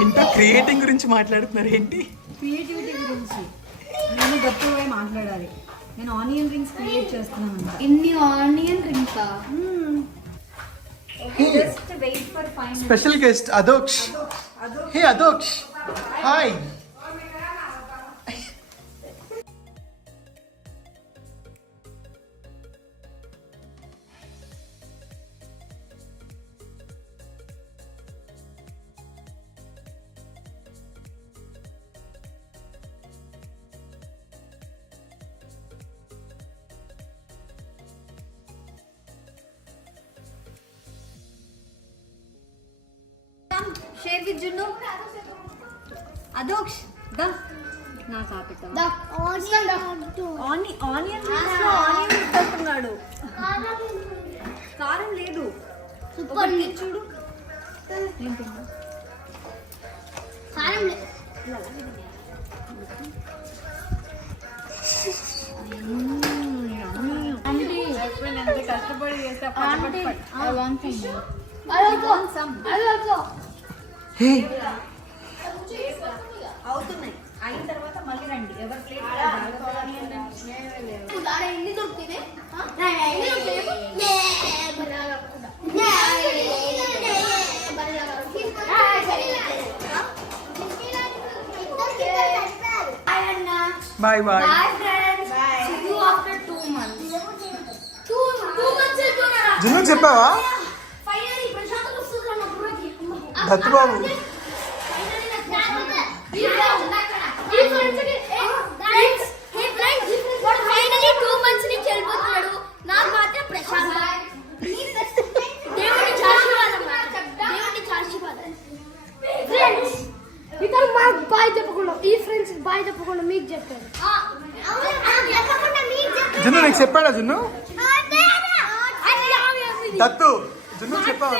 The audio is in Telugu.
ఏంటో క్రియేటింగ్ గురించి మాట్లాడుతున్నారు ఏంటి? క్రియేటివిటీ గురించి నేను గట్టిగా మాట్లాడాలి. నేను ఆనియన్ రింగ్స్ క్రియేట్ చేస్తున్నాను. ఇన్ని onion rings just wait for 5 minutes. Special guest Adhoksh. Hey Adhoksh, hi. Share with Junnu. Adhoksh దా నా కాపిట ఆనియన్ పెట్టుకున్నాడు. కారం లేదు. సూపర్ చూడు. కారం లేదు. ఎంత కష్టపడి చేస్తే అవుతున్నాయి. అయిన తర్వాత మళ్ళీ రండి. ఎవరు ప్లేట్ బాయ్ బాయ్. జున్ను చెప్పావా దత్తు బాబు? జున్ను నీకు చెప్పాడా? జున్ను దత్తు జున్ను చెప్పావా?